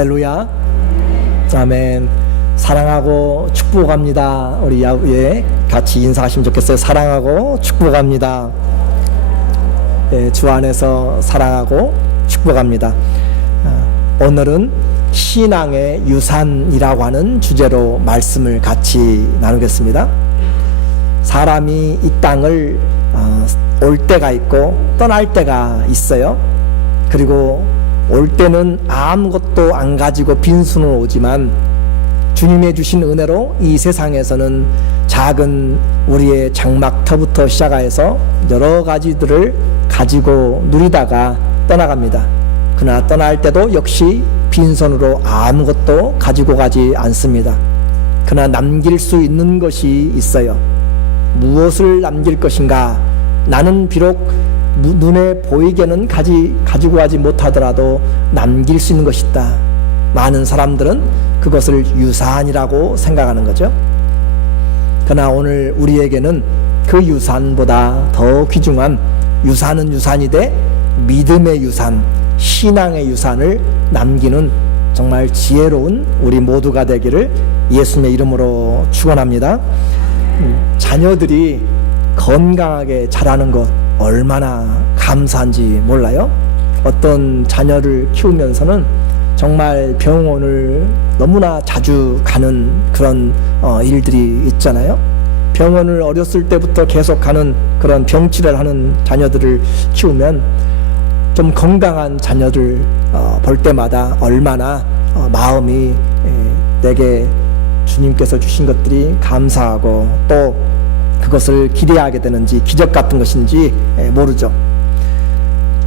할렐루야. 아멘. 사랑하고 축복합니다. 우리 야후에 같이 인사하시면 좋겠어요. 사랑하고 축복합니다. 네, 주 안에서 사랑하고 축복합니다. 오늘은 신앙의 유산이라고 하는 주제로 말씀을 같이 나누겠습니다. 사람이 이 땅을 올 때가 있고 떠날 때가 있어요. 그리고 올 때는 아무것도 안 가지고 빈손으로 오지만 주님의 주신 은혜로 이 세상에서는 작은 우리의 장막터부터 시작해서 여러 가지들을 가지고 누리다가 떠나갑니다. 그러나 떠날 때도 역시 빈손으로 아무것도 가지고 가지 않습니다. 그러나 남길 수 있는 것이 있어요. 무엇을 남길 것인가? 나는 비록 눈에 보이게는 가지고 가지 못하더라도 남길 수 있는 것이 있다. 많은 사람들은 그것을 유산이라고 생각하는 거죠. 그러나 오늘 우리에게는 그 유산보다 더 귀중한 유산은 유산이되 믿음의 유산, 신앙의 유산을 남기는 정말 지혜로운 우리 모두가 되기를 예수님의 이름으로 축원합니다. 자녀들이 건강하게 자라는 것 얼마나 감사한지 몰라요? 어떤 자녀를 키우면서는 정말 병원을 너무나 자주 가는 그런 일들이 있잖아요. 병원을 어렸을 때부터 계속 가는 그런 병치를 하는 자녀들을 키우면 좀 건강한 자녀들 볼 때마다 얼마나 마음이 내게 주님께서 주신 것들이 감사하고 또 그것을 기대하게 되는지 기적 같은 것인지 모르죠.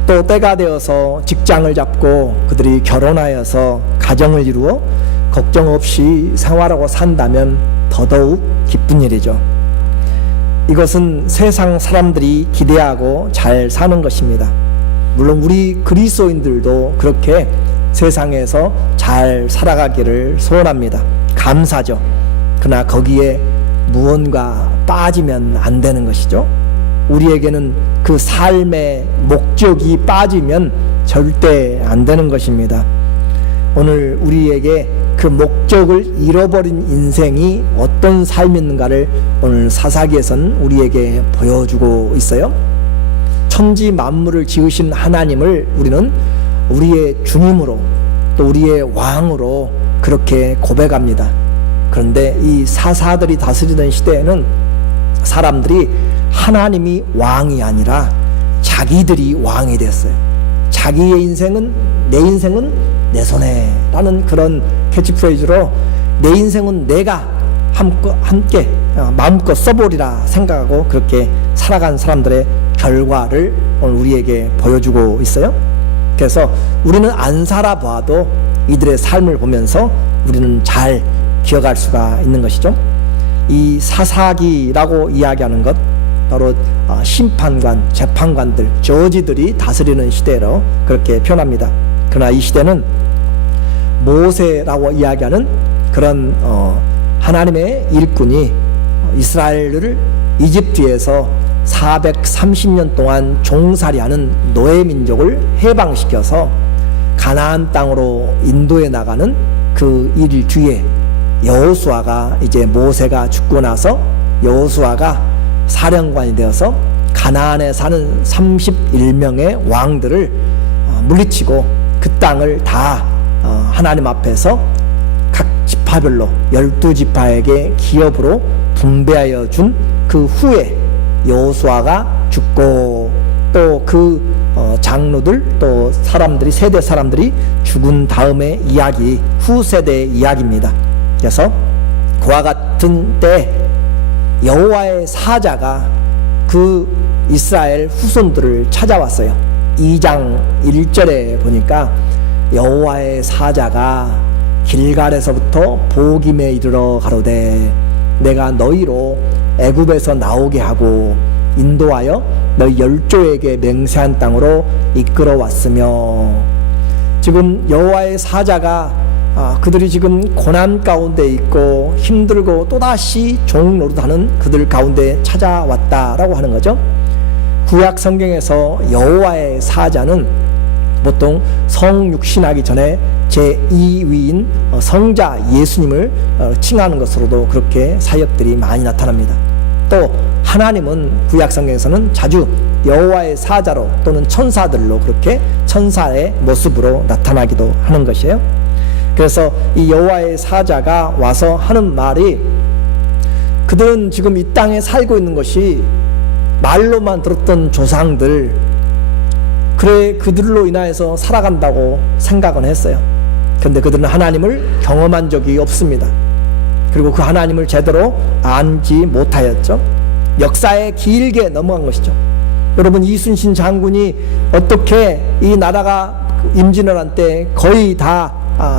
또 때가 되어서 직장을 잡고 그들이 결혼하여서 가정을 이루어 걱정 없이 생활하고 산다면 더더욱 기쁜 일이죠. 이것은 세상 사람들이 기대하고 잘 사는 것입니다. 물론 우리 그리스도인들도 그렇게 세상에서 잘 살아가기를 소원합니다. 감사죠. 그러나 거기에 무언가 빠지면 안 되는 것이죠. 우리에게는 그 삶의 목적이 빠지면 절대 안 되는 것입니다. 오늘 우리에게 그 목적을 잃어버린 인생이 어떤 삶인가를 오늘 사사기에서는 우리에게 보여주고 있어요. 천지 만물을 지으신 하나님을 우리는 우리의 주님으로 또 우리의 왕으로 그렇게 고백합니다. 그런데 이 사사들이 다스리던 시대에는 사람들이 하나님이 왕이 아니라 자기들이 왕이 됐어요. 자기의 인생은 내 손에 라는 그런 캐치프레이즈로 내 인생은 내가 함께 마음껏 써보리라 생각하고 그렇게 살아간 사람들의 결과를 오늘 우리에게 보여주고 있어요. 그래서 우리는 안 살아봐도 이들의 삶을 보면서 우리는 잘 기억할 수가 있는 것이죠. 이 사사기라고 이야기하는 것 바로 심판관, 재판관들, 저지들이 다스리는 시대로 그렇게 표현합니다. 그러나 이 시대는 모세라고 이야기하는 그런 하나님의 일꾼이 이스라엘을 이집트에서 430년 동안 종살이하는 노예 민족을 해방시켜서 가나안 땅으로 인도해 나가는 그 일 뒤에 여호수아가 이제 모세가 죽고 나서 여호수아가 사령관이 되어서 가나안에 사는 31명의 왕들을 물리치고 그 땅을 다 하나님 앞에서 각 지파별로 12지파에게 기업으로 분배하여 준 그 후에 여호수아가 죽고 또 그 장로들 또 사람들이 세대 사람들이 죽은 다음의 이야기 후세대의 이야기입니다. 그래서 그와 같은 때 여호와의 사자가 그 이스라엘 후손들을 찾아왔어요. 2장 1절에 보니까 여호와의 사자가 길갈에서부터 보김에 이르러 가로되 내가 너희로 애굽에서 나오게 하고 인도하여 너희 열조에게 맹세한 땅으로 이끌어 왔으며 지금 여호와의 사자가 그들이 지금 고난 가운데 있고 힘들고 또다시 종 노릇하는 그들 가운데 찾아왔다라고 하는 거죠. 구약 성경에서 여호와의 사자는 보통 성육신하기 전에 제2위인 성자 예수님을 칭하는 것으로도 그렇게 사역들이 많이 나타납니다. 또 하나님은 구약 성경에서는 자주 여호와의 사자로 또는 천사들로 그렇게 천사의 모습으로 나타나기도 하는 것이에요. 그래서 이 여호와의 사자가 와서 하는 말이, 그들은 지금 이 땅에 살고 있는 것이 말로만 들었던 조상들, 그래 그들로 인하여서 살아간다고 생각은 했어요. 그런데 그들은 하나님을 경험한 적이 없습니다. 그리고 그 하나님을 제대로 알지 못하였죠. 역사에 길게 넘어간 것이죠. 여러분, 이순신 장군이 어떻게 이 나라가 임진왜란 한때 거의 다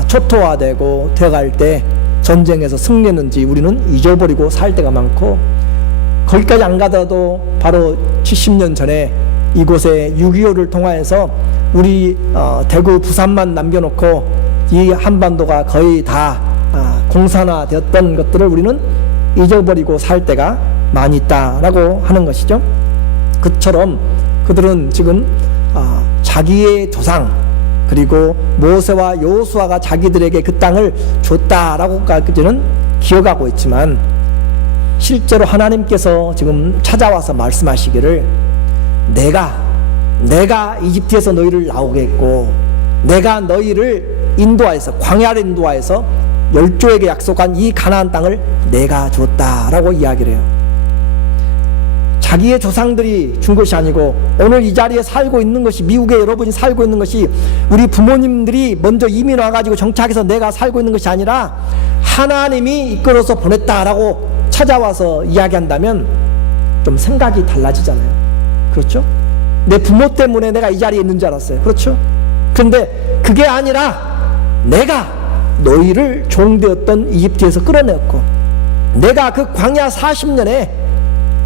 초토화되고 되어갈 때 전쟁에서 승리했는지 우리는 잊어버리고 살 때가 많고, 거기까지 안 가더라도 바로 70년 전에 이곳에 6.25를 통하여서 우리 대구 부산만 남겨놓고 이 한반도가 거의 다 공산화되었던 것들을 우리는 잊어버리고 살 때가 많이 있다라고 하는 것이죠. 그처럼 그들은 지금 자기의 조상, 그리고 모세와 여호수아가 자기들에게 그 땅을 줬다라고까지는 기억하고 있지만, 실제로 하나님께서 지금 찾아와서 말씀하시기를, 내가 이집트에서 너희를 나오게 했고, 내가 너희를 인도하여서, 광야를 인도하여서 열조에게 약속한 이 가나안 땅을 내가 줬다라고 이야기를 해요. 자기의 조상들이 준 것이 아니고, 오늘 이 자리에 살고 있는 것이, 미국에 여러분이 살고 있는 것이 우리 부모님들이 먼저 이민 와가지고 정착해서 내가 살고 있는 것이 아니라 하나님이 이끌어서 보냈다라고 찾아와서 이야기한다면 좀 생각이 달라지잖아요. 그렇죠? 내 부모 때문에 내가 이 자리에 있는 줄 알았어요. 그렇죠? 그런데 그게 아니라 내가 너희를 종되었던 이집트에서 끌어내었고, 내가 그 광야 40년에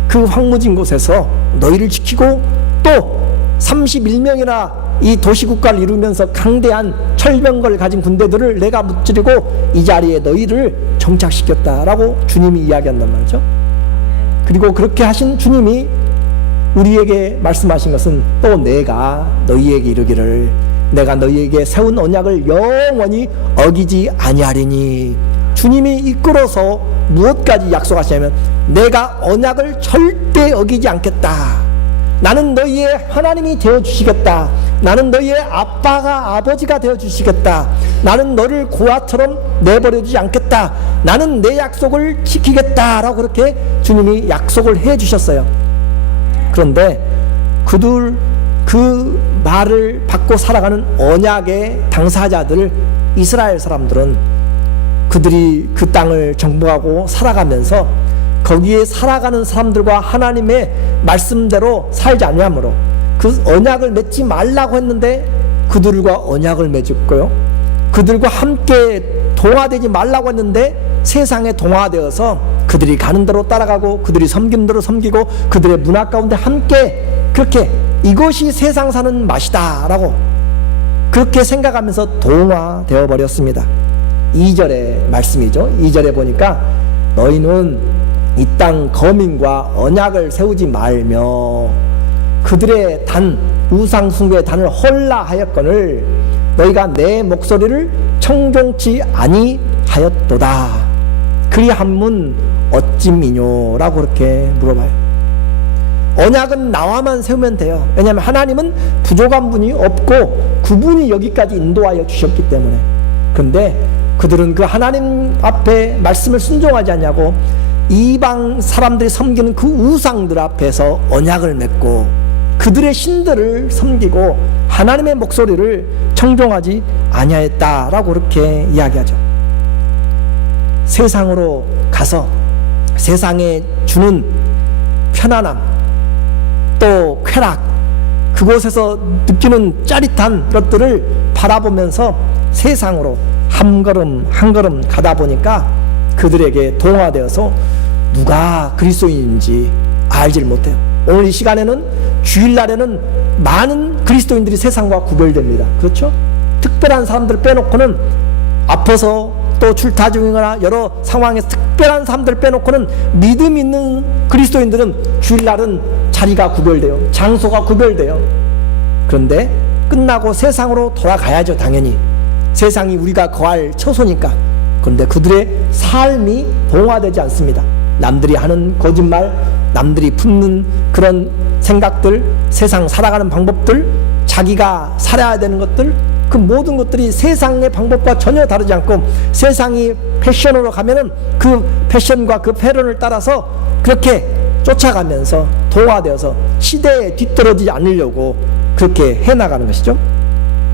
그 황무진 곳에서 너희를 지키고, 또 31명이나 이 도시국가를 이루면서 강대한 철병거를 가진 군대들을 내가 무찌르고 이 자리에 너희를 정착시켰다라고 주님이 이야기한단 말이죠. 그리고 그렇게 하신 주님이 우리에게 말씀하신 것은, 또 내가 너희에게 이르기를 내가 너희에게 세운 언약을 영원히 어기지 아니하리니, 주님이 이끌어서 무엇까지 약속하시냐면, 내가 언약을 절대 어기지 않겠다. 나는 너희의 하나님이 되어주시겠다. 나는 너희의 아버지가 되어주시겠다. 나는 너를 고아처럼 내버려두지 않겠다. 나는 내 약속을 지키겠다라고 그렇게 주님이 약속을 해주셨어요. 그런데 그들 그 말을 받고 살아가는 언약의 당사자들, 이스라엘 사람들은 그들이 그 땅을 정복하고 살아가면서 거기에 살아가는 사람들과 하나님의 말씀대로 살지 아니하므로 그 언약을 맺지 말라고 했는데 그들과 언약을 맺었고요, 그들과 함께 동화되지 말라고 했는데 세상에 동화되어서 그들이 가는 대로 따라가고 그들이 섬기는 대로 섬기고 그들의 문화 가운데 함께 그렇게 이것이 세상 사는 맛이다 라고 그렇게 생각하면서 동화되어 버렸습니다. 2절의 말씀이죠. 2절에 보니까 너희는 이 땅 거민과 언약을 세우지 말며 그들의 단 우상 숭배의 단을 헐라하였거늘 너희가 내 목소리를 청종치 아니하였도다. 그리함은 어찌미뇨라고 그렇게 물어봐요. 언약은 나와만 세우면 돼요. 왜냐하면 하나님은 부족한 분이 없고 그분이 여기까지 인도하여 주셨기 때문에. 그런데 그들은 그 하나님 앞에 말씀을 순종하지 않냐고 이방 사람들이 섬기는 그 우상들 앞에서 언약을 맺고 그들의 신들을 섬기고 하나님의 목소리를 청종하지 아니하였다라고 그렇게 이야기하죠. 세상으로 가서 세상에 주는 편안함 또 쾌락, 그곳에서 느끼는 짜릿한 것들을 바라보면서 세상으로 한 걸음 한 걸음 가다 보니까 그들에게 동화되어서 누가 그리스도인인지 알질 못해요. 오늘 이 시간에는 주일날에는 많은 그리스도인들이 세상과 구별됩니다. 그렇죠? 특별한 사람들 빼놓고는 아파서 또 출타 중이거나 여러 상황에서 특별한 사람들 빼놓고는 믿음 있는 그리스도인들은 주일날은 자리가 구별돼요. 장소가 구별돼요. 그런데 끝나고 세상으로 돌아가야죠. 당연히 세상이 우리가 거할 처소니까. 그런데 그들의 삶이 동화되지 않습니다. 남들이 하는 거짓말, 남들이 품는 그런 생각들, 세상 살아가는 방법들, 자기가 살아야 되는 것들, 그 모든 것들이 세상의 방법과 전혀 다르지 않고, 세상이 패션으로 가면은 그 패션과 그 패런을 따라서 그렇게 쫓아가면서 동화되어서 시대에 뒤떨어지지 않으려고 그렇게 해나가는 것이죠.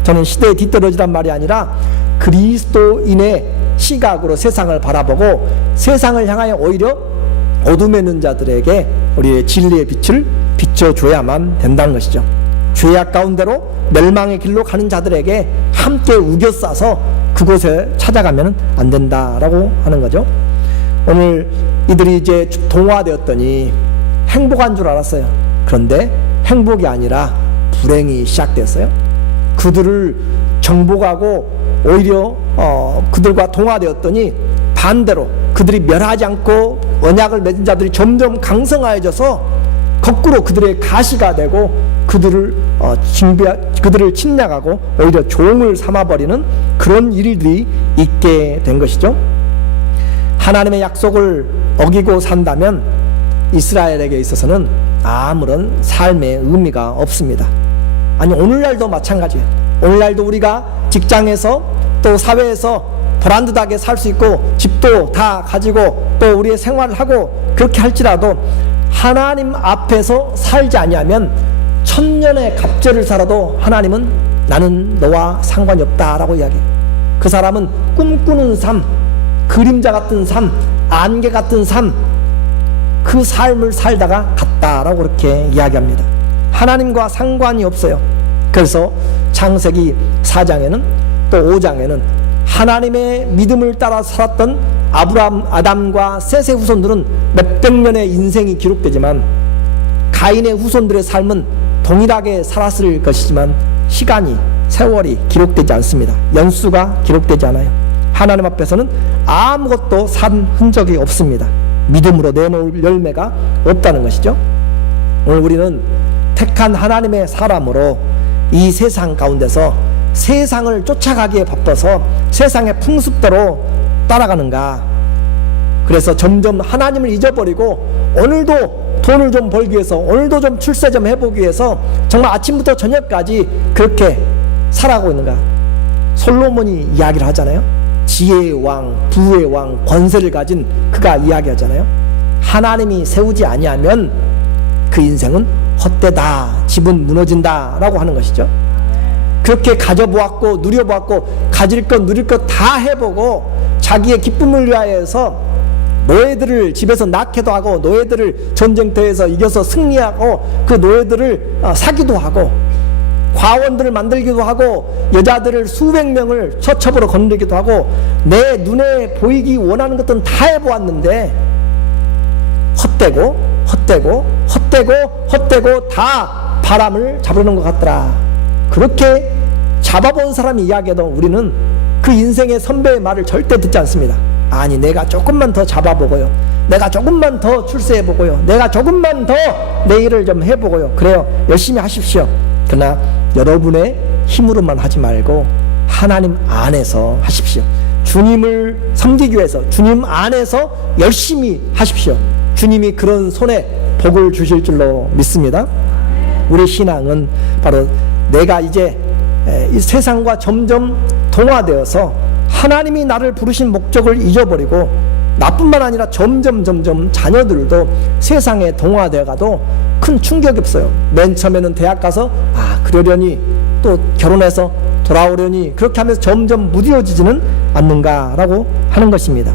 저는 시대에 뒤떨어지란 말이 아니라 그리스도인의 시각으로 세상을 바라보고 세상을 향하여 오히려 어둠에 있는 자들에게 우리의 진리의 빛을 비춰줘야만 된다는 것이죠. 죄악 가운데로 멸망의 길로 가는 자들에게 함께 우겨싸서 그곳에 찾아가면 안 된다라고 하는 거죠. 오늘 이들이 이제 동화되었더니 행복한 줄 알았어요. 그런데 행복이 아니라 불행이 시작됐어요. 그들을 정복하고 오히려 그들과 동화되었더니 반대로 그들이 멸하지 않고 언약을 맺은 자들이 점점 강성하여져서 거꾸로 그들의 가시가 되고 그들을 침략하고 오히려 종을 삼아버리는 그런 일들이 있게 된 것이죠. 하나님의 약속을 어기고 산다면 이스라엘에게 있어서는 아무런 삶의 의미가 없습니다. 아니, 오늘날도 마찬가지예요. 오늘날도 우리가 직장에서 또 사회에서 보란듯하게 살 수 있고 집도 다 가지고 또 우리의 생활을 하고 그렇게 할지라도 하나님 앞에서 살지 아니하면 천년의 갑절을 살아도 하나님은 나는 너와 상관이 없다라고 이야기해요. 그 사람은 꿈꾸는 삶, 그림자 같은 삶, 안개 같은 삶, 그 삶을 살다가 갔다라고 그렇게 이야기합니다. 하나님과 상관이 없어요. 그래서 창세기 4장에는 또 5장에는 하나님의 믿음을 따라 살았던 아브라함, 아담과 셋의 후손들은 몇백 년의 인생이 기록되지만 가인의 후손들의 삶은 동일하게 살았을 것이지만 시간이, 세월이 기록되지 않습니다. 연수가 기록되지 않아요. 하나님 앞에서는 아무것도 산 흔적이 없습니다. 믿음으로 내놓을 열매가 없다는 것이죠. 오늘 우리는 택한 하나님의 사람으로 이 세상 가운데서 세상을 쫓아가기에 바빠서 세상의 풍습대로 따라가는가. 그래서 점점 하나님을 잊어버리고 오늘도 돈을 좀 벌기 위해서, 오늘도 좀 출세 좀 해보기 위해서 정말 아침부터 저녁까지 그렇게 살아가고 있는가. 솔로몬이 이야기를 하잖아요. 지혜의 왕, 부의 왕, 권세를 가진 그가 이야기하잖아요. 하나님이 세우지 아니하면 그 인생은 헛되다, 집은 무너진다 라고 하는 것이죠. 그렇게 가져보았고 누려보았고 가질 것 누릴 것 다 해보고 자기의 기쁨을 위하여서 노예들을 집에서 낳기도 하고 노예들을 전쟁터에서 이겨서 승리하고 그 노예들을 사기도 하고 과원들을 만들기도 하고 여자들을 수백 명을 처첩으로 건드리기도 하고 내 눈에 보이기 원하는 것들은 다 해보았는데 헛되고 다 바람을 잡으려는 것 같더라. 그렇게 잡아본 사람이 이야기해도 우리는 그 인생의 선배의 말을 절대 듣지 않습니다. 아니, 내가 조금만 더 잡아보고요, 내가 조금만 더 출세해보고요, 내가 조금만 더 내 일을 좀 해보고요, 그래요, 열심히 하십시오. 그러나 여러분의 힘으로만 하지 말고 하나님 안에서 하십시오. 주님을 섬기기 위해서 주님 안에서 열심히 하십시오. 주님이 그런 손에 복을 주실 줄로 믿습니다. 우리 신앙은 바로 내가 이제 이 세상과 점점 동화되어서 하나님이 나를 부르신 목적을 잊어버리고 나뿐만 아니라 점점 자녀들도 세상에 동화되어 가도 큰 충격이 없어요. 맨 처음에는 대학 가서 그러려니 또 결혼해서 돌아오려니 그렇게 하면서 점점 무뎌지지는 않는가라고 하는 것입니다.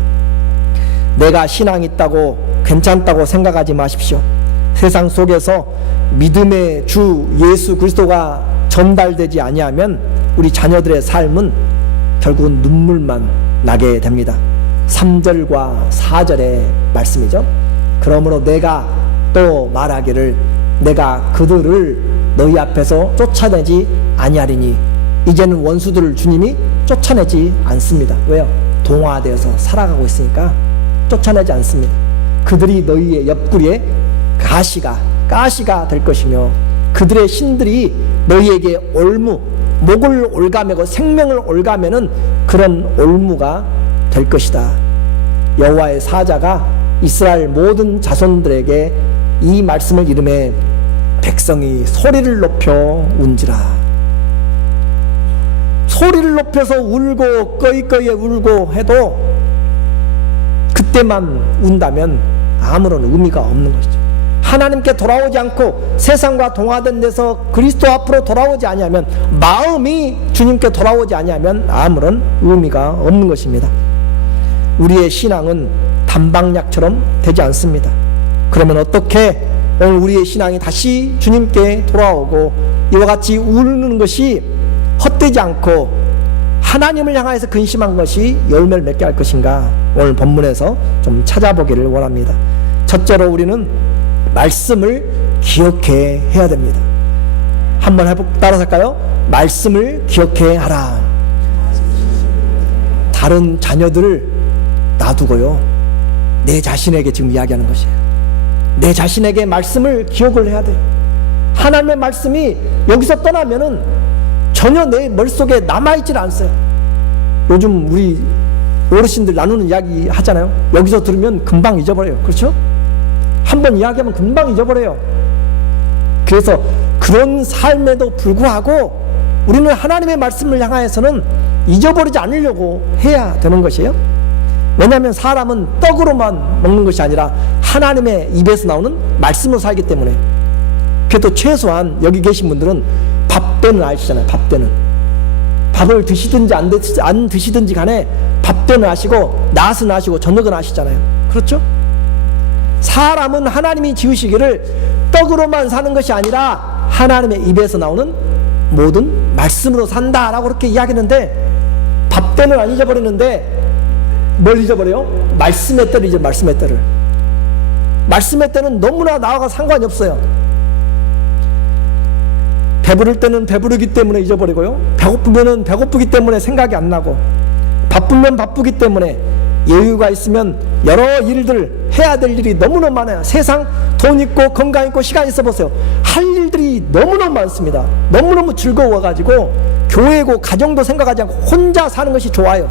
내가 신앙이 있다고 괜찮다고 생각하지 마십시오. 세상 속에서 믿음의 주 예수 그리스도가 전달되지 아니하면 우리 자녀들의 삶은 결국은 눈물만 나게 됩니다. 3절과 4절의 말씀이죠. 그러므로 내가 또 말하기를 내가 그들을 너희 앞에서 쫓아내지 아니하리니 이제는 원수들을 주님이 쫓아내지 않습니다. 왜요? 동화되어서 살아가고 있으니까 쫓아내지 않습니다. 그들이 너희의 옆구리에 가시가 될 것이며 그들의 신들이 너희에게 올무, 목을 올가매고 생명을 올가매는 그런 올무가 될 것이다. 여호와의 사자가 이스라엘 모든 자손들에게 이 말씀을 이름해 백성이 소리를 높여 운지라. 소리를 높여서 울고 꺼이꺼이 울고 해도 그때만 운다면 아무런 의미가 없는 것이죠. 하나님께 돌아오지 않고 세상과 동화된 데서 그리스도 앞으로 돌아오지 아니하면, 마음이 주님께 돌아오지 아니하면 아무런 의미가 없는 것입니다. 우리의 신앙은 단방약처럼 되지 않습니다. 그러면 어떻게 오늘 우리의 신앙이 다시 주님께 돌아오고 이와 같이 우는 것이 헛되지 않고 하나님을 향해서 근심한 것이 열매를 맺게 할 것인가, 오늘 본문에서 좀 찾아보기를 원합니다. 첫째로 우리는 말씀을 기억해 해야 됩니다. 한번 따라서 할까요? 말씀을 기억해 하라. 다른 자녀들을 놔두고요, 내 자신에게 지금 이야기하는 것이에요. 내 자신에게 말씀을 기억을 해야 돼요. 하나님의 말씀이 여기서 떠나면은 전혀 내 머릿속에 남아있질 않아요. 요즘 우리 어르신들 나누는 이야기 하잖아요. 여기서 들으면 금방 잊어버려요. 그렇죠? 한번 이야기하면 금방 잊어버려요. 그래서 그런 삶에도 불구하고 우리는 하나님의 말씀을 향하여서는 잊어버리지 않으려고 해야 되는 것이에요. 왜냐하면 사람은 떡으로만 먹는 것이 아니라 하나님의 입에서 나오는 말씀으로 살기 때문에. 그래도 최소한 여기 계신 분들은 밥 때는 아시잖아요. 밥 때는 밥을 드시든지 안 드시든지 간에 밥 때는 아시고 낮은 아시고 저녁은 아시잖아요. 그렇죠? 사람은 하나님이 지으시기를 떡으로만 사는 것이 아니라 하나님의 입에서 나오는 모든 말씀으로 산다라고 그렇게 이야기했는데, 밥 때는 안 잊어버리는데 뭘 잊어버려요? 말씀의 때를 잊어. 말씀의 때를. 말씀의 때는 너무나 나와 상관이 없어요. 배부를 때는 배부르기 때문에 잊어버리고요, 배고프면은 배고프기 때문에 생각이 안 나고, 바쁘면 바쁘기 때문에, 여유가 있으면 여러 일들 해야 될 일이 너무너무 많아요. 세상 돈 있고 건강 있고 시간 있어 보세요. 할 일들이 너무너무 많습니다. 너무너무 즐거워가지고 교회고 가정도 생각하지 않고 혼자 사는 것이 좋아요.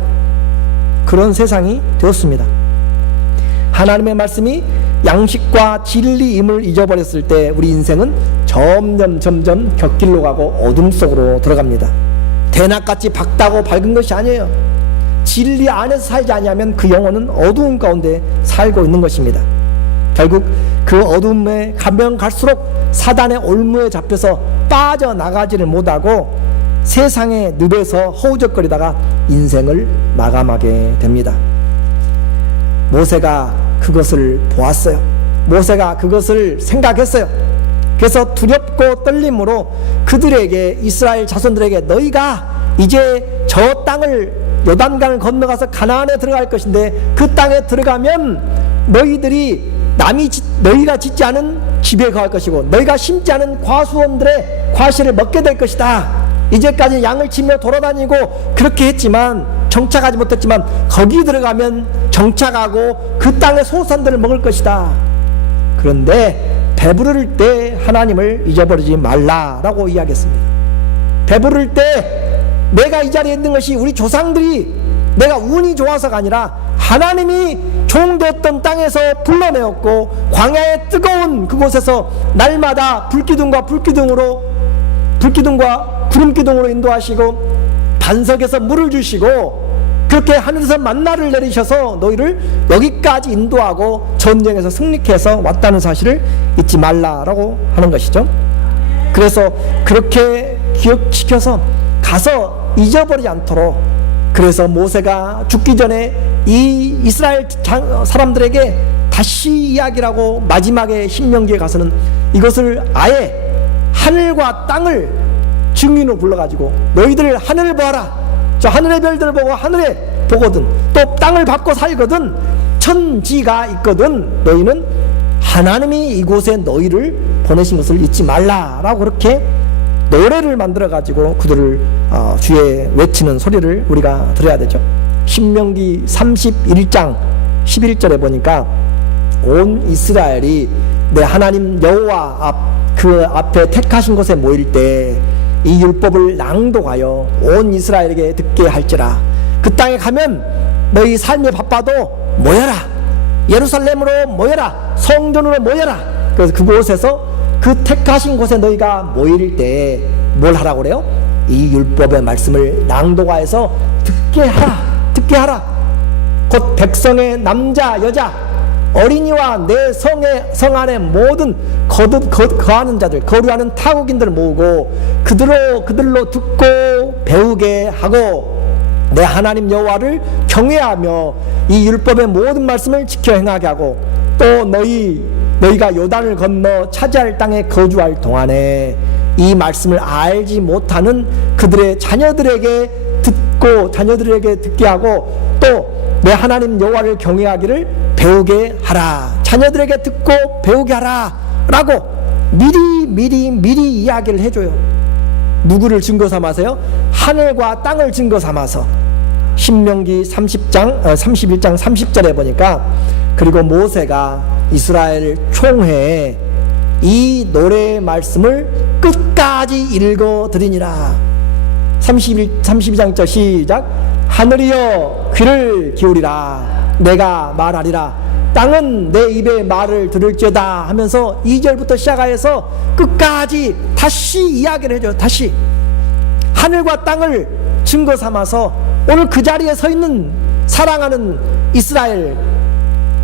그런 세상이 되었습니다. 하나님의 말씀이 양식과 진리임을 잊어버렸을 때 우리 인생은 점점 곁길로 가고 어둠 속으로 들어갑니다. 대낮같이 밝다고 밝은 것이 아니에요. 진리 안에서 살지 않으면 그 영혼은 어두운 가운데 살고 있는 것입니다. 결국 그 어둠에 가면 갈수록 사단의 올무에 잡혀서 빠져나가지를 못하고 세상의 늪에서 허우적거리다가 인생을 마감하게 됩니다. 모세가 그것을 보았어요. 모세가 그것을 생각했어요. 그래서 두렵고 떨림으로 그들에게, 이스라엘 자손들에게, 너희가 이제 저 땅을, 요단강을 건너가서 가나안에 들어갈 것인데 그 땅에 들어가면 너희들이 너희가 짓지 않은 집에 거할 것이고 너희가 심지 않은 과수원들의 과실을 먹게 될 것이다. 이제까지 양을 치며 돌아다니고 그렇게 했지만, 정착하지 못했지만 거기 들어가면 정착하고 그 땅의 소산들을 먹을 것이다. 그런데 배부를 때 하나님을 잊어버리지 말라라고 이야기했습니다. 배부를 때 내가 이 자리에 있는 것이 우리 조상들이 내가 운이 좋아서가 아니라 하나님이 종되었던 땅에서 불러내었고, 광야의 뜨거운 그곳에서 날마다 불기둥과 구름기둥으로 인도하시고 반석에서 물을 주시고 그렇게 하늘에서 만나를 내리셔서 너희를 여기까지 인도하고 전쟁에서 승리해서 왔다는 사실을 잊지 말라라고 하는 것이죠. 그래서 그렇게 기억시켜서 가서 잊어버리지 않도록, 그래서 모세가 죽기 전에 이 이스라엘 사람들에게 다시 이야기를 하고 마지막에 신명기에 가서는 이것을 아예 하늘과 땅을 증인으로 불러가지고 너희들 하늘을 보아라. 저 하늘의 별들을 보고 하늘에 보거든, 또 땅을 밟고 살거든, 천지가 있거든, 너희는 하나님이 이곳에 너희를 보내신 것을 잊지 말라라고 그렇게 노래를 만들어가지고 그들을 주에 외치는 소리를 우리가 들어야 되죠. 신명기 31장 11절에 보니까 온 이스라엘이 내 하나님 여호와 그 앞에 택하신 곳에 모일 때 이 율법을 낭독하여 온 이스라엘에게 듣게 할지라. 그 땅에 가면 너희 삶이 바빠도 모여라. 예루살렘으로 모여라. 성전으로 모여라. 그래서 그곳에서 그 택하신 곳에 너희가 모일 때 뭘 하라고 그래요? 이 율법의 말씀을 낭독하여서 듣게 하라. 듣게 하라. 곧 백성의 남자 여자 어린이와 내 성 안에 모든 거하는 자들, 거류하는 타국인들을 모으고 그들로 듣고 배우게 하고 내 하나님 여호와를 경외하며 이 율법의 모든 말씀을 지켜 행하게 하고, 또 너희가 요단을 건너 차지할 땅에 거주할 동안에 이 말씀을 알지 못하는 그들의 자녀들에게 듣게 하고, 또 내 하나님 여호와를 경외하기를 배우게 하라. 자녀들에게 듣고 배우게 하라 라고 미리 이야기를 해줘요. 누구를 증거 삼아서요? 하늘과 땅을 증거 삼아서. 신명기 31장 30절에 보니까, 그리고 모세가 이스라엘 총회에 이 노래의 말씀을 끝까지 읽어드리니라. 32장 1절 시작. 하늘이여 귀를 기울이라. 내가 말하리라. 땅은 내 입의 말을 들을지어다 하면서 2절부터 시작하여서 끝까지 다시 이야기를 해줘요. 다시 하늘과 땅을 증거 삼아서 오늘 그 자리에 서 있는 사랑하는 이스라엘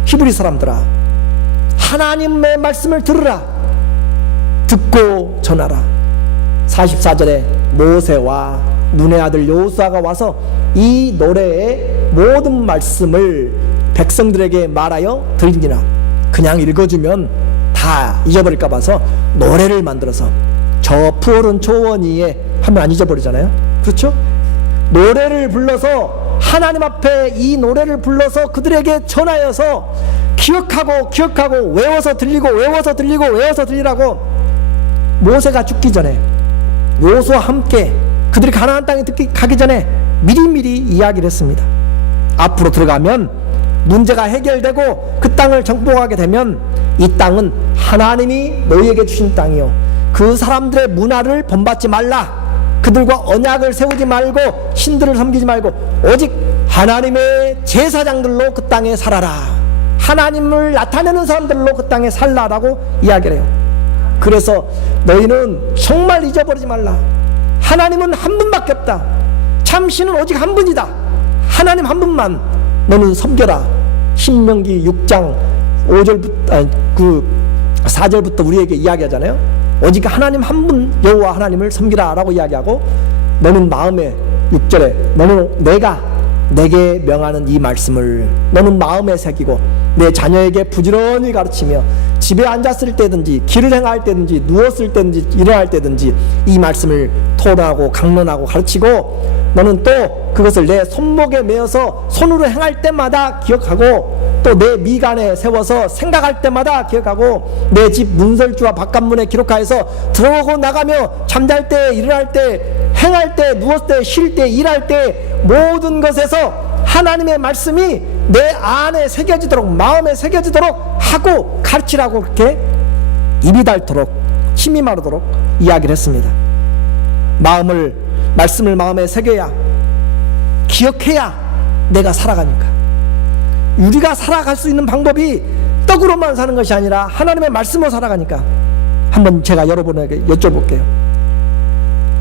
히브리 사람들아, 하나님의 말씀을 들으라. 듣고 전하라. 44절에 모세와 눈의 아들 여호수아가 와서 이 노래의 모든 말씀을 백성들에게 말하여 들리니라. 그냥 읽어주면 다 잊어버릴까 봐서 노래를 만들어서 저 푸른 초원 위에 하면 안 잊어버리잖아요. 그렇죠? 노래를 불러서 하나님 앞에 이 노래를 불러서 그들에게 전하여서 기억하고 외워서 들리라고 모세가 죽기 전에 여호수아와 함께 그들이 가나안 땅에 가기 전에 미리 이야기를 했습니다. 앞으로 들어가면 문제가 해결되고 그 땅을 정복하게 되면 이 땅은 하나님이 너희에게 주신 땅이요, 그 사람들의 문화를 본받지 말라. 그들과 언약을 세우지 말고 신들을 섬기지 말고 오직 하나님의 제사장들로 그 땅에 살아라. 하나님을 나타내는 사람들로 그 땅에 살라라고 이야기를 해요. 그래서 너희는 정말 잊어버리지 말라. 하나님은 한 분밖에 없다. 참신은 오직 한 분이다. 하나님 한 분만 너는 섬겨라. 신명기 6장 4절부터 우리에게 이야기하잖아요. 오직 하나님 한 분 여호와 하나님을 섬기라 라고 이야기하고, 너는 마음에 6절에 너는 내가 내게 명하는 이 말씀을 너는 마음에 새기고 내 자녀에게 부지런히 가르치며 집에 앉았을 때든지 길을 행할 때든지 누웠을 때든지 일어날 때든지 이 말씀을 토론하고 강론하고 가르치고, 너는 또 그것을 내 손목에 메어서 손으로 행할 때마다 기억하고, 또 내 미간에 세워서 생각할 때마다 기억하고, 내 집 문설주와 바깥문에 기록하여서 들어오고 나가며 잠잘 때 일어날 때 행할 때 누웠을 때 쉴 때 일할 때 모든 것에서 하나님의 말씀이 내 안에 새겨지도록 마음에 새겨지도록 하고 가르치라고 그렇게 입이 닳도록 침이 마르도록 이야기를 했습니다. 말씀을 마음에 새겨야, 기억해야 내가 살아가니까. 우리가 살아갈 수 있는 방법이 떡으로만 사는 것이 아니라 하나님의 말씀으로 살아가니까. 한번 제가 여러분에게 여쭤볼게요.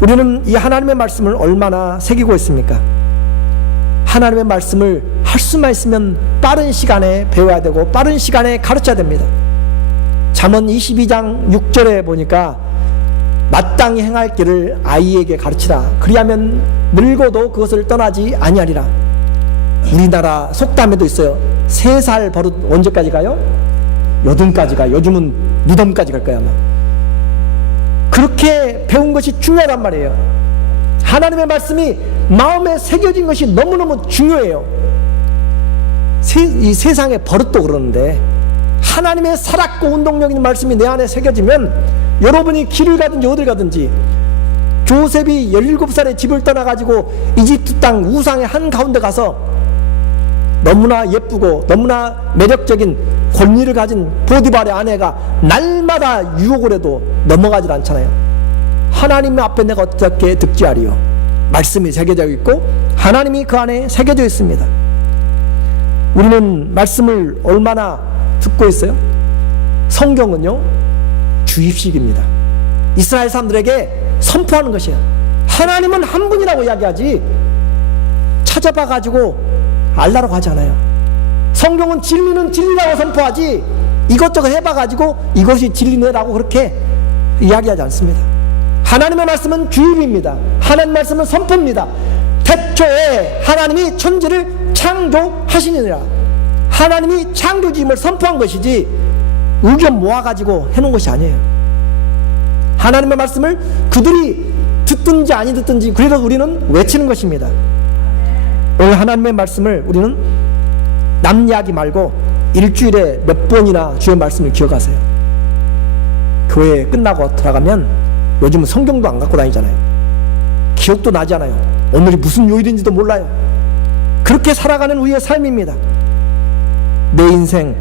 우리는 이 하나님의 말씀을 얼마나 새기고 있습니까? 하나님의 말씀을 할 수만 있으면 빠른 시간에 배워야 되고 빠른 시간에 가르쳐야 됩니다. 잠언 22장 6절에 보니까 마땅히 행할 길을 아이에게 가르치라. 그리하면 늙어도 그것을 떠나지 아니하리라. 우리나라 속담에도 있어요. 3살 버릇 언제까지 가요? 여든까지 가. 요즘은 무덤까지 갈 거야 아마. 그렇게 배운 것이 중요하단 말이에요. 하나님의 말씀이 마음에 새겨진 것이 너무너무 중요해요. 이 세상의 버릇도 그러는데 하나님의 살았고 운동력 있는 말씀이 내 안에 새겨지면 여러분이 길을 가든지 어딜 가든지, 조셉이 17살에 집을 떠나가지고 이집트 땅 우상의 한가운데 가서 너무나 예쁘고 너무나 매력적인 권리를 가진 보디발의 아내가 날마다 유혹을 해도 넘어가질 않잖아요. 하나님 앞에 내가 어떻게 득지하리요? 말씀이 새겨져 있고 하나님이 그 안에 새겨져 있습니다. 우리는 말씀을 얼마나 듣고 있어요? 성경은요, 주입식입니다. 이스라엘 사람들에게 선포하는 것이에요. 하나님은 한 분이라고 이야기하지 찾아봐가지고 알라고 하지 않아요. 성경은 진리는 진리라고 선포하지 이것저것 해봐가지고 이것이 진리네라고 그렇게 이야기하지 않습니다. 하나님의 말씀은 주입입니다. 하나님의 말씀은 선포입니다. 태초에 하나님이 천지를 창조하시니라. 하나님이 창조주임을 선포한 것이지 의견 모아가지고 해놓은 것이 아니에요. 하나님의 말씀을 그들이 듣든지 아니 듣든지 그래도 우리는 외치는 것입니다. 오늘 하나님의 말씀을 우리는 남 이야기 말고 일주일에 몇 번이나 주의 말씀을 기억하세요. 교회 끝나고 들어가면 요즘은 성경도 안 갖고 다니잖아요. 기억도 나지 않아요. 오늘이 무슨 요일인지도 몰라요. 그렇게 살아가는 우리의 삶입니다. 내 인생,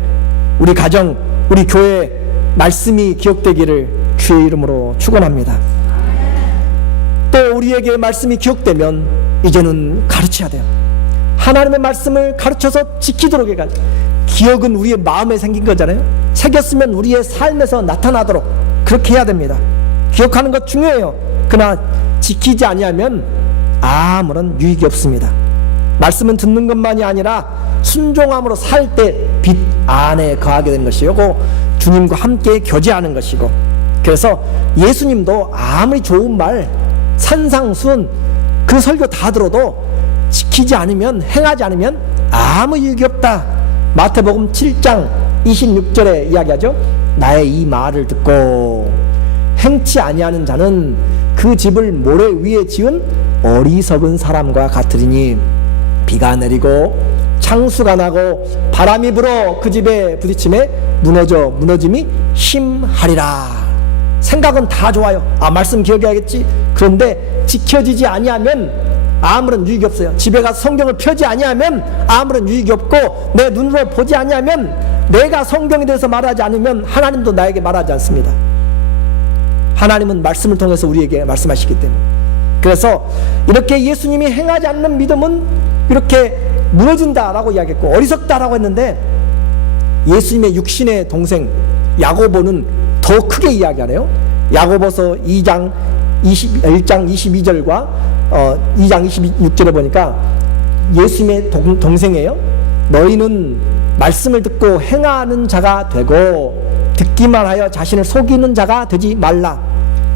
우리 가정, 우리 교회 말씀이 기억되기를 주의 이름으로 축원합니다. 또 우리에게 말씀이 기억되면 이제는 가르쳐야 돼요. 하나님의 말씀을 가르쳐서 지키도록 해가지고, 기억은 우리의 마음에 생긴 거잖아요. 새겼으면 우리의 삶에서 나타나도록 그렇게 해야 됩니다. 기억하는 것 중요해요. 그러나 지키지 아니하면 아무런 유익이 없습니다. 말씀은 듣는 것만이 아니라 순종함으로 살 때 빛 안에 거하게 되는 것이고 주님과 함께 교제하는 것이고, 그래서 예수님도 아무리 좋은 말 산상수훈 그 설교 다 들어도 지키지 않으면, 행하지 않으면 아무 유익이 없다. 마태복음 7장 26절에 이야기하죠. 나의 이 말을 듣고 행치 아니하는 자는 그 집을 모래 위에 지은 어리석은 사람과 같으리니 비가 내리고 창수가 나고 바람이 불어 그 집에 부딪힘에 무너짐이 심하리라. 생각은 다 좋아요. 말씀 기억해야겠지. 그런데 지켜지지 아니하면 아무런 유익이 없어요. 집에 가서 성경을 펴지 아니하면 아무런 유익이 없고, 내 눈으로 보지 아니하면, 내가 성경에 대해서 말하지 않으면 하나님도 나에게 말하지 않습니다. 하나님은 말씀을 통해서 우리에게 말씀하시기 때문에. 그래서 이렇게 예수님이 행하지 않는 믿음은 이렇게 무너진다라고 이야기했고 어리석다라고 했는데, 예수님의 육신의 동생 야고보는 더 크게 이야기하네요. 야고보서 1장 22절과 2장 26절에 보니까 예수님의 동생이에요. 너희는 말씀을 듣고 행하는 자가 되고 듣기만 하여 자신을 속이는 자가 되지 말라.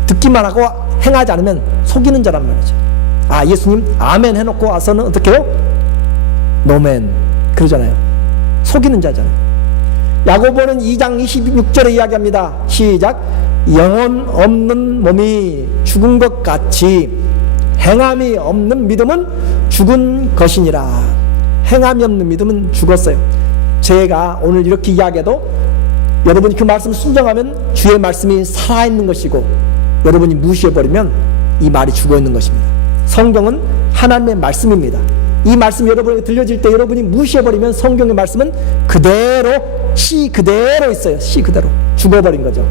듣기만 하고 행하지 않으면 속이는 자란 말이죠. 예수님 아멘 해놓고 와서는 어떻게 해요? 노멘 그러잖아요. 속이는 자잖아요. 야고보는 2장 26절에 이야기합니다. 시작. 영혼 없는 몸이 죽은 것 같이 행함이 없는 믿음은 죽은 것이니라. 행함이 없는 믿음은 죽었어요. 제가 오늘 이렇게 이야기해도 여러분이 그 말씀을 순종하면 주의 말씀이 살아있는 것이고, 여러분이 무시해버리면 이 말이 죽어있는 것입니다. 성경은 하나님의 말씀입니다. 이 말씀이 여러분에게 들려질 때 여러분이 무시해버리면 성경의 말씀은 그대로 씨 그대로 있어요. 씨 그대로 죽어버린 거죠.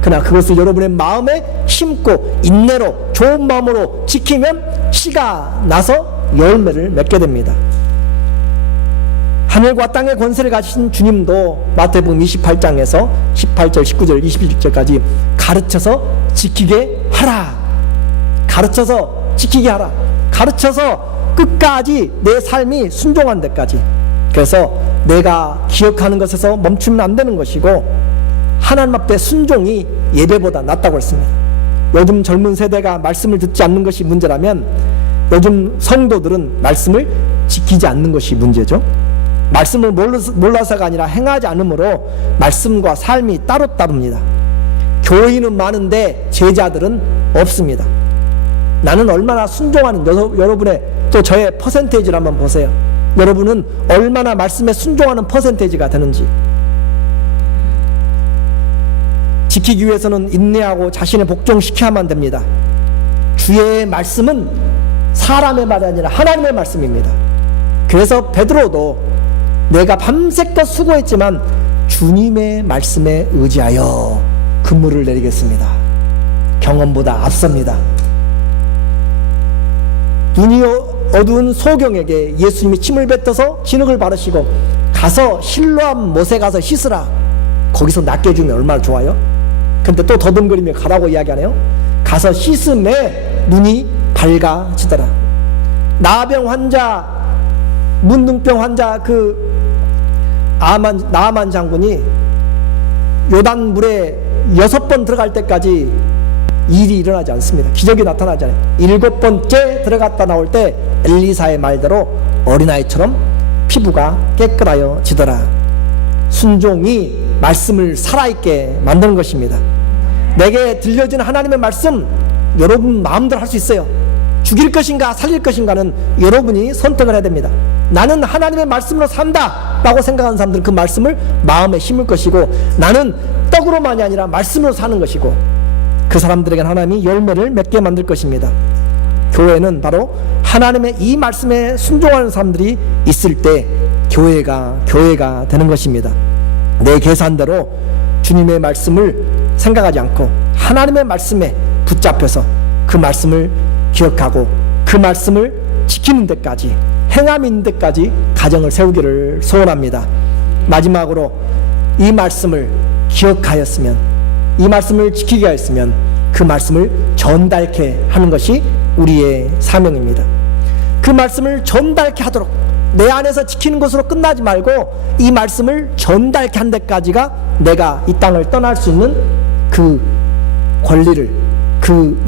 그러나 그것을 여러분의 마음에 심고 인내로 좋은 마음으로 지키면 씨가 나서 열매를 맺게 됩니다. 하늘과 땅의 권세를 가지신 주님도 마태복음 28장에서 18절, 19절, 21절까지 가르쳐서 지키게 하라. 가르쳐서 지키게 하라. 가르쳐서 끝까지 내 삶이 순종한 데까지. 그래서 내가 기억하는 것에서 멈추면 안 되는 것이고, 하나님 앞에 순종이 예배보다 낫다고 했습니다. 요즘 젊은 세대가 말씀을 듣지 않는 것이 문제라면 요즘 성도들은 말씀을 지키지 않는 것이 문제죠. 말씀을 몰라서가 아니라 행하지 않으므로 말씀과 삶이 따로따로입니다. 교인은 많은데 제자들은 없습니다. 나는 얼마나 순종하는, 여러분의 또 저의 퍼센테이지를 한번 보세요. 여러분은 얼마나 말씀에 순종하는 퍼센테이지가 되는지. 지키기 위해서는 인내하고 자신을 복종시켜야만 됩니다. 주의 말씀은 사람의 말이 아니라 하나님의 말씀입니다. 그래서 베드로도 내가 밤새껏 수고했지만 주님의 말씀에 의지하여 그물을 내리겠습니다. 경험보다 앞섭니다. 눈이 어두운 소경에게 예수님이 침을 뱉어서 진흙을 바르시고 가서 실로암 못에 가서 씻으라. 거기서 낫게 해주면 얼마나 좋아요. 근데 또 더듬거리며 가라고 이야기하네요. 가서 씻음에 눈이 밝아지더라. 나병 환자, 문둥병 환자 나아만 장군이 요단 물에 6번 들어갈 때까지 일이 일어나지 않습니다. 기적이 나타나지 않아요. 7번째 들어갔다 나올 때 엘리사의 말대로 어린아이처럼 피부가 깨끗하여 지더라. 순종이 말씀을 살아있게 만드는 것입니다. 내게 들려진 하나님의 말씀, 여러분 마음대로 할 수 있어요. 죽일 것인가 살릴 것인가는 여러분이 선택을 해야 됩니다. 나는 하나님의 말씀으로 산다 라고 생각하는 사람들은 그 말씀을 마음에 심을 것이고, 나는 떡으로만이 아니라 말씀으로 사는 것이고, 그 사람들에게는 하나님이 열매를 맺게 만들 것입니다. 교회는 바로 하나님의 이 말씀에 순종하는 사람들이 있을 때 교회가 되는 것입니다. 내 계산대로 주님의 말씀을 생각하지 않고 하나님의 말씀에 붙잡혀서 그 말씀을 기억하고 그 말씀을 지키는 데까지, 행함이 있는 데까지 가정을 세우기를 소원합니다. 마지막으로 이 말씀을 기억하였으면, 이 말씀을 지키게 하였으면 그 말씀을 전달케 하는 것이 우리의 사명입니다. 그 말씀을 전달케 하도록, 내 안에서 지키는 것으로 끝나지 말고 이 말씀을 전달케 한 데까지가 내가 이 땅을 떠날 수 있는 그 권리를, 그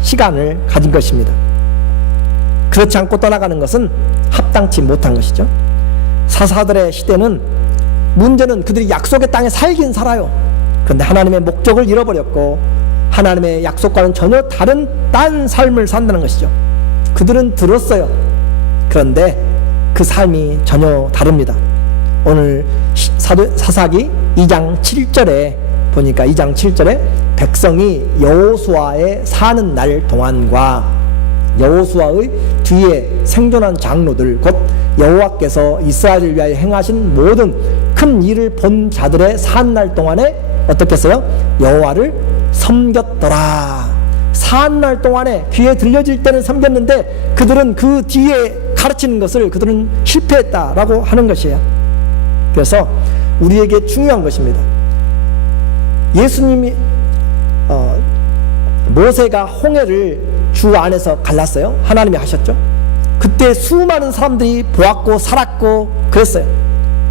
시간을 가진 것입니다. 그렇지 않고 떠나가는 것은 합당치 못한 것이죠. 사사들의 시대는, 문제는 그들이 약속의 땅에 살긴 살아요. 그런데 하나님의 목적을 잃어버렸고 하나님의 약속과는 전혀 다른 딴 삶을 산다는 것이죠. 그들은 들었어요. 그런데 그 삶이 전혀 다릅니다. 오늘 사사기 2장 7절에 보니까, 2장 7절에 백성이 여호수아에 사는 날 동안과 여호수아의 뒤에 생존한 장로들, 곧 여호와께서 이스라엘을 위하여 행하신 모든 큰 일을 본 자들의 산 날 동안에 어떻게 했어요? 여호와를 섬겼더라. 산 날 동안에 귀에 들려질 때는 섬겼는데 그들은 그 뒤에 가르치는 것을 그들은 실패했다라고 하는 것이에요. 그래서 우리에게 중요한 것입니다. 예수님이 모세가 홍해를 주 안에서 갈랐어요. 하나님이 하셨죠. 그때 수많은 사람들이 보았고 살았고 그랬어요.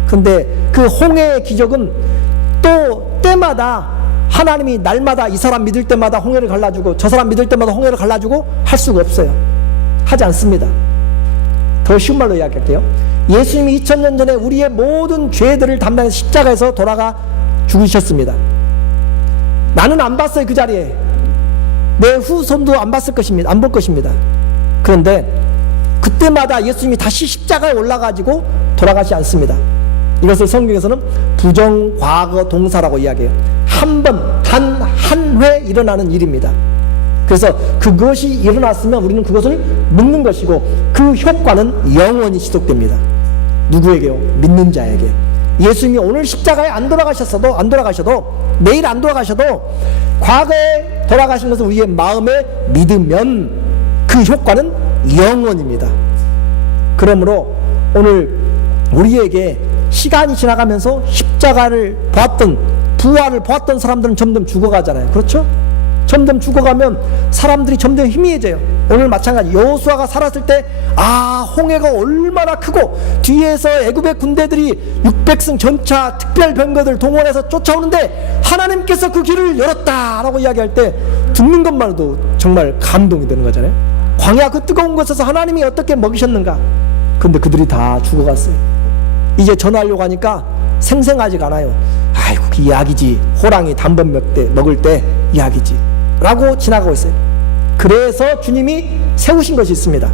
근데 그 홍해의 기적은 또 때마다 하나님이 날마다 이 사람 믿을 때마다 홍해를 갈라주고 저 사람 믿을 때마다 홍해를 갈라주고 할 수가 없어요. 하지 않습니다. 더 쉬운 말로 이야기할게요. 예수님이 2000년 전에 우리의 모든 죄들을 담당해서 십자가에서 돌아가 죽으셨습니다. 나는 안 봤어요. 그 자리에 내 후손도 안 봤을 것입니다. 안 볼 것입니다. 그런데 그때마다 예수님이 다시 십자가에 올라가지고 돌아가지 않습니다. 이것을 성경에서는 부정과거 동사라고 이야기해요. 한 번, 단 한 회 일어나는 일입니다. 그래서 그것이 일어났으면 우리는 그것을 묻는 것이고 그 효과는 영원히 지속됩니다. 누구에게요? 믿는 자에게. 예수님이 오늘 십자가에 안 돌아가셔도 내일 안 돌아가셔도 과거에 돌아가신 것을 우리의 마음에 믿으면 그 효과는 영원입니다. 그러므로 오늘 우리에게 시간이 지나가면서 십자가를 보았던, 부활을 보았던 사람들은 점점 죽어가잖아요. 그렇죠? 점점 죽어가면 사람들이 점점 희미해져요. 오늘 마찬가지. 여호수아가 살았을 때 홍해가 얼마나 크고 뒤에서 애굽의 군대들이 600승 전차 특별병거들 동원해서 쫓아오는데 하나님께서 그 길을 열었다라고 이야기할 때 듣는 것만으로도 정말 감동이 되는 거잖아요. 광야 그 뜨거운 곳에서 하나님이 어떻게 먹이셨는가. 근데 그들이 다 죽어갔어요. 이제 전하려고 하니까 생생하지가 않아요. 아이고 그 이야기지, 호랑이 단번 먹을 때 이야기지 라고 지나가고 있어요. 그래서 주님이 세우신 것이 있습니다.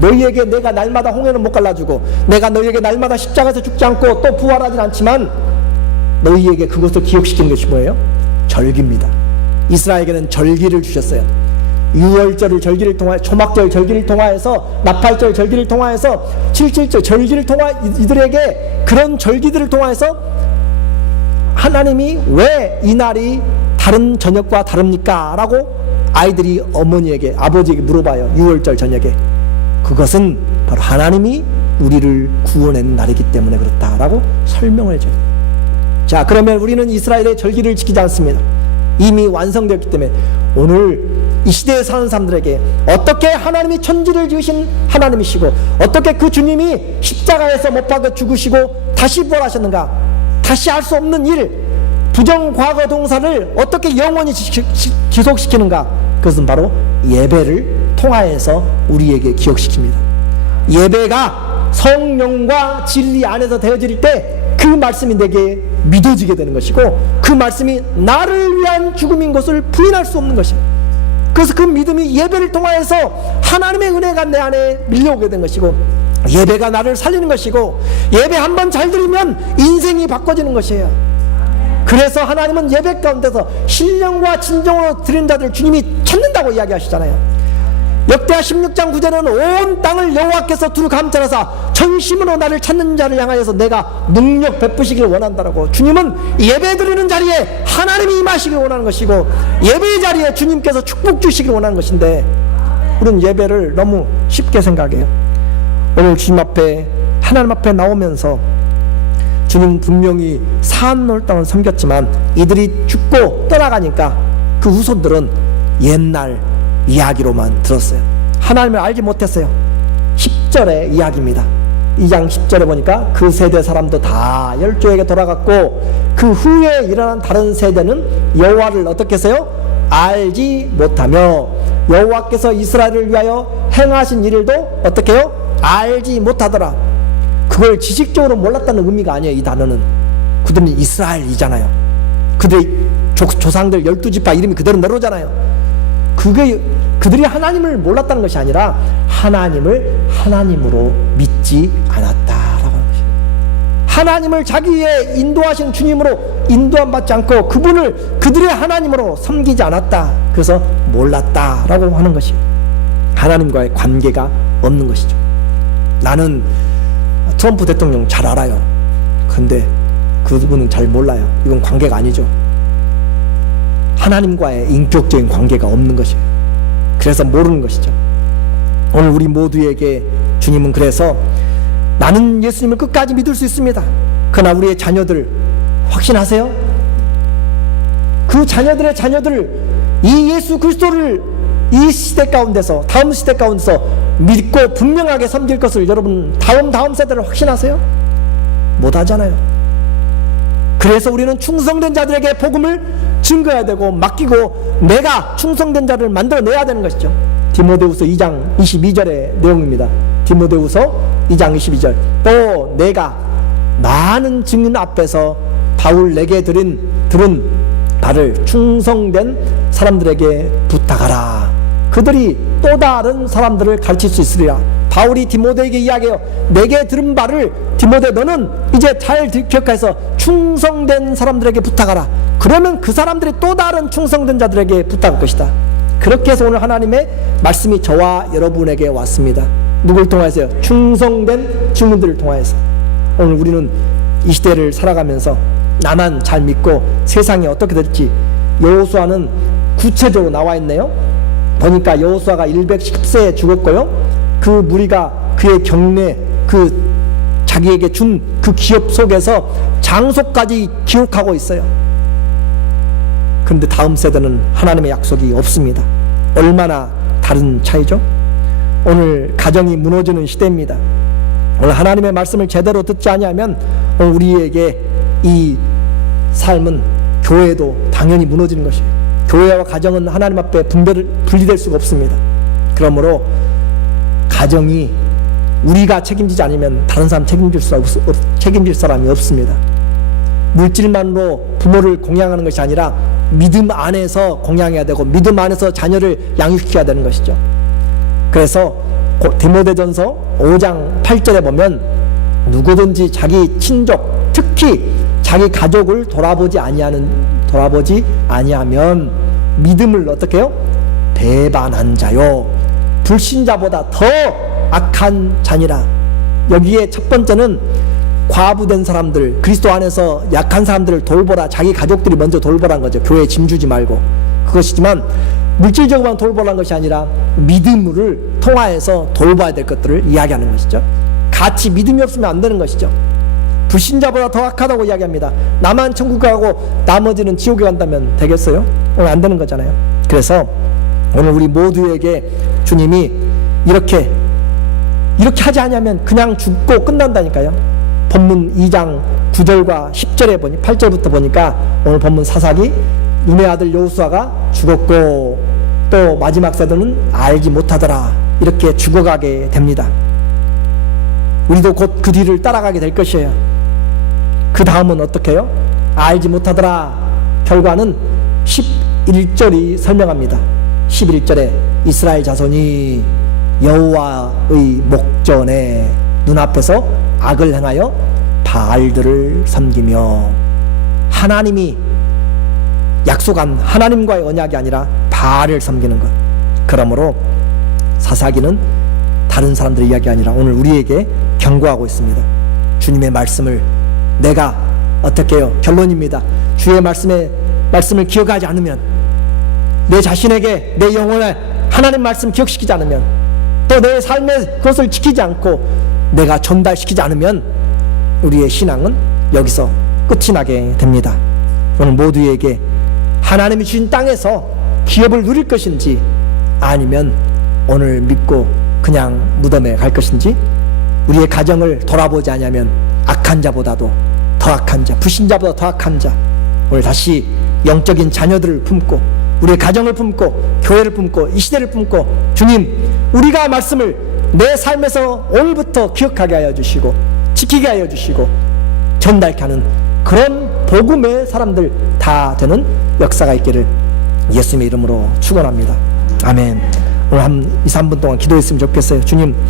너희에게 내가 날마다 홍해는 못 갈라주고 내가 너희에게 날마다 십자가에서 죽지 않고 또 부활하진 않지만 너희에게 그것을 기억시킨 것이 뭐예요? 절기입니다. 이스라엘에게는 절기를 주셨어요. 유월절을 절기를 통하여, 초막절 절기를 통하여서, 나팔절 절기를 통하여서, 77절 절기를 통하여 이들에게 그런 절기들을 통하여서 하나님이 왜 이 날이 다른 저녁과 다릅니까? 라고 아이들이 어머니에게, 아버지에게 물어봐요. 6월절 저녁에. 그것은 바로 하나님이 우리를 구원한 날이기 때문에 그렇다라고 설명을 해줘요. 자, 그러면 우리는 이스라엘의 절기를 지키지 않습니다. 이미 완성되었기 때문에 오늘 이 시대에 사는 사람들에게 어떻게 하나님이 천지를 지으신 하나님이시고 어떻게 그 주님이 십자가에서 못 박아 죽으시고 다시 부활하셨는가, 다시 할 수 없는 일, 부정과거 동사를 어떻게 영원히 지속시키는가, 그것은 바로 예배를 통하여서 우리에게 기억시킵니다. 예배가 성령과 진리 안에서 되어질 때 그 말씀이 내게 믿어지게 되는 것이고, 그 말씀이 나를 위한 죽음인 것을 부인할 수 없는 것입니다. 그래서 그 믿음이 예배를 통하여서 하나님의 은혜가 내 안에 밀려오게 된 것이고, 예배가 나를 살리는 것이고, 예배 한번 잘 드리면 인생이 바꿔지는 것이에요. 그래서 하나님은 예배 가운데서 신령과 진정으로 드린 자들 주님이 찾는다고 이야기하시잖아요. 역대하 16장 9절은 온 땅을 여호와께서 두루 감찰하사 전심으로 나를 찾는 자를 향하여서 내가 능력 베푸시길 원한다라고. 주님은 예배 드리는 자리에 하나님이 임하시길 원하는 것이고, 예배의 자리에 주님께서 축복 주시길 원하는 것인데, 우리는 예배를 너무 쉽게 생각해요. 오늘 주님 앞에, 하나님 앞에 나오면서 주님 분명히 사한올 땅을 섬겼지만 이들이 죽고 떠나가니까 그 후손들은 옛날 이야기로만 들었어요. 하나님을 알지 못했어요. 10절의 이야기입니다. 2장 10절에 보니까 그 세대 사람도 다 열조에게 돌아갔고, 그 후에 일어난 다른 세대는 여호와를 어떻게 했어요? 알지 못하며, 여호와께서 이스라엘을 위하여 행하신 일도 어떻게 해요? 알지 못하더라. 그걸 지식적으로 몰랐다는 의미가 아니에요. 이 단어는 그들은 이스라엘이잖아요. 그들의 조상들 12지파 이름이 그대로 내려오잖아요. 그게 그들이 하나님을 몰랐다는 것이 아니라 하나님을 하나님으로 믿지 않았다라고 하는 것이에요. 하나님을 자기의 인도하신 주님으로 인도함 받지 않고 그분을 그들의 하나님으로 섬기지 않았다. 그래서 몰랐다라고 하는 것이에요. 하나님과의 관계가 없는 것이죠. 나는 트럼프 대통령 잘 알아요. 근데 그분은 잘 몰라요. 이건 관계가 아니죠. 하나님과의 인격적인 관계가 없는 것이에요. 그래서 모르는 것이죠. 오늘 우리 모두에게 주님은 그래서 나는 예수님을 끝까지 믿을 수 있습니다. 그러나 우리의 자녀들 확신하세요? 그 자녀들의 자녀들, 이 예수 그리스도를 이 시대 가운데서, 다음 시대 가운데서 믿고 분명하게 섬길 것을 여러분 다음 세대를 확신하세요? 못하잖아요. 그래서 우리는 충성된 자들에게 복음을 증거해야 되고 맡기고 내가 충성된 자를 만들어내야 되는 것이죠. 디모데후서 2장 22절의 내용입니다. 디모데후서 2장 22절. 또 내가 많은 증인 앞에서 바울 내게 들은 바를 충성된 사람들에게 부탁하라. 그들이 또 다른 사람들을 가르칠 수 있으리라. 바울이 디모데에게 이야기해요. 내게 들은 바를 디모데 너는 이제 잘 기억해서 충성된 사람들에게 부탁하라. 그러면 그 사람들이 또 다른 충성된 자들에게 부탁할 것이다. 그렇게 해서 오늘 하나님의 말씀이 저와 여러분에게 왔습니다. 누굴 통해서요? 충성된 증인들을 통해서. 오늘 우리는 이 시대를 살아가면서 나만 잘 믿고 세상이 어떻게 될지 여호수아는 구체적으로 나와 있네요. 보니까 여호수아가 110세에 죽었고요. 그 무리가 그의 경례, 그 자기에게 준 그 기업 속에서 장소까지 기록하고 있어요. 그런데 다음 세대는 하나님의 약속이 없습니다. 얼마나 다른 차이죠? 오늘 가정이 무너지는 시대입니다. 오늘 하나님의 말씀을 제대로 듣지 아니하면 오늘 우리에게 이 삶은, 교회도 당연히 무너지는 것이에요. 교회와 가정은 하나님 앞에 분리될 수가 없습니다. 그러므로 가정이 우리가 책임지지 않으면 다른 사람 책임질 사람이 없습니다. 물질만으로 부모를 공양하는 것이 아니라 믿음 안에서 공양해야 되고 믿음 안에서 자녀를 양육시켜야 되는 것이죠. 그래서 디모데전서 5장 8절에 보면 누구든지 자기 친족, 특히 자기 가족을 돌아보지 아니하면 믿음을 어떻게 해요? 배반한 자요, 불신자보다 더 악한 자니라. 여기에 첫 번째는 과부된 사람들, 그리스도 안에서 약한 사람들을 돌보라. 자기 가족들이 먼저 돌보라는 거죠. 교회에 짐 주지 말고. 그것이지만 물질적으로만 돌보라는 것이 아니라 믿음을 통하여서 돌봐야 될 것들을 이야기하는 것이죠. 같이 믿음이 없으면 안 되는 것이죠. 불신자보다 더 악하다고 이야기합니다. 나만 천국 가고 나머지는 지옥에 간다면 되겠어요? 오늘 안 되는 거잖아요. 그래서 오늘 우리 모두에게 주님이 이렇게 하지 않으면 그냥 죽고 끝난다니까요. 본문 2장 9절과 10절에 8절부터 보니까 오늘 본문 사사기 눈의 아들 여호수아가 죽었고 또 마지막 세대는 알지 못하더라. 이렇게 죽어가게 됩니다. 우리도 곧 그 뒤를 따라가게 될 것이에요. 그 다음은 어떻게 해요? 알지 못하더라. 결과는 11절이 설명합니다. 11절에 이스라엘 자손이 여호와의 목전에 눈앞에서 악을 행하여 바알들을 섬기며, 하나님이 약속한 하나님과의 언약이 아니라 바알을 섬기는 것. 그러므로 사사기는 다른 사람들의 이야기 아니라 오늘 우리에게 경고하고 있습니다. 주님의 말씀을 내가 어떻게 해요? 결론입니다. 주의 말씀을 기억하지 않으면, 내 자신에게 내 영혼에 하나님 말씀 기억시키지 않으면, 또 내 삶에 그것을 지키지 않고 내가 전달시키지 않으면 우리의 신앙은 여기서 끝이 나게 됩니다. 오늘 모두에게 하나님이 주신 땅에서 기업을 누릴 것인지, 아니면 오늘 믿고 그냥 무덤에 갈 것인지, 우리의 가정을 돌아보지 않으면 악한 자보다도 더 악한 자, 불신자보다 더 악한 자, 오늘 다시 영적인 자녀들을 품고 우리의 가정을 품고 교회를 품고 이 시대를 품고, 주님, 우리가 말씀을 내 삶에서 오늘부터 기억하게 하여 주시고 지키게 하여 주시고 전달케 하는 그런 복음의 사람들 다 되는 역사가 있기를 예수님의 이름으로 축원합니다. 아멘. 오늘 한 2, 3분 동안 기도했으면 좋겠어요. 주님,